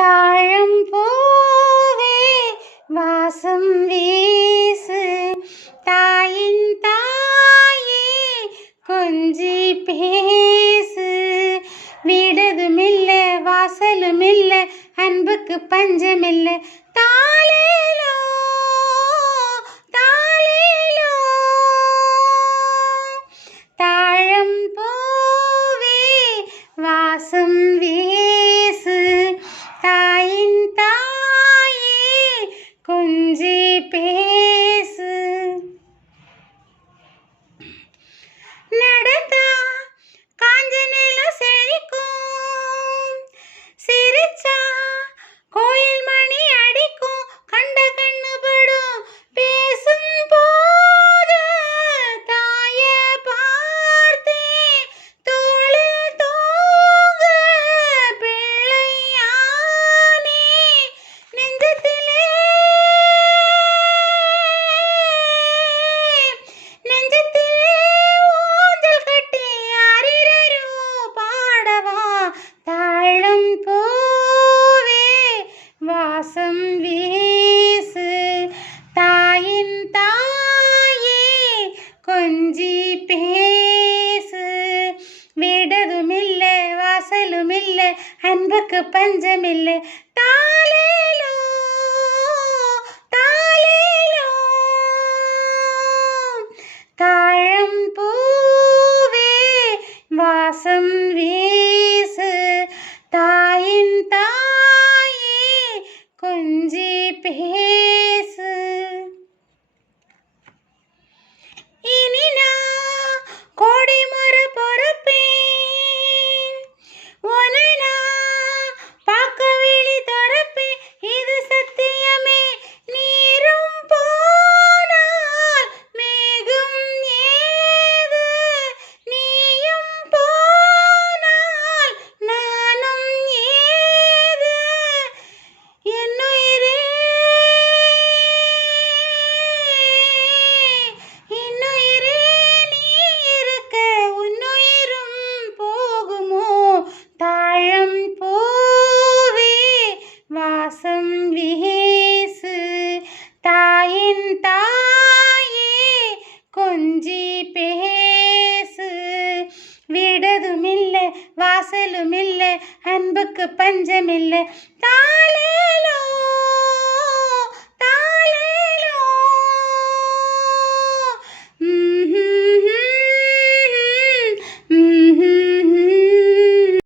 தாழம் போவே வாசம் வீசு தாயின் தாயே கொஞ்சி பேசு வீடதுமில்ல வாசலுமில்ல அன்புக்கு பஞ்சமில்ல தாலேலோ தாலேலோ தாழம் போவே வாசம் வீசு தாயின் தாயே கொஞ்சி பேசு நடந்தா காஞ்ச நிலம் செழிக்கும் சிரிச்சா கோயில் மணி அடிக்கும் கண்ட கண்ணு படும் பேசும் போது தாய பார்த்தே தோளில் தூங்க பிள்ளையானே நெஞ்சத்திலே ஊஞ்சல் கட்டி ஆரிரரோ பாடவா தாழம் போவே வாசம் வீசு தாயின் தாயே கொஞ்சி பேசு வீடதுமில்ல வாசலுமில்ல அன்புக்கு பஞ்சமில்ல தாலேலோ தாலேலோ தாழம் பூவே வாசம் வீசு தாயின் தாயே கொஞ்சி பேசு இனி நான் கோடி முறை பொறுப்பேன் உன்னை நான் பார்க்க விழி திறப்பேன் இது சத்தியமே நீரும் போனால் மேகம் ஏது நீயும் போனால் நானும் ஏது என்னுயிரே இன்னுயிரே நீ இருக்க உன்னுயிரும் போகுமோ தாழம் போவே வாசம் வீசு தாயின் தாயே கொஞ்சி பேசு வீடதுமில்ல வாசலுமில்ல அன்புக்கு பஞ்சமில்ல தாலேலோ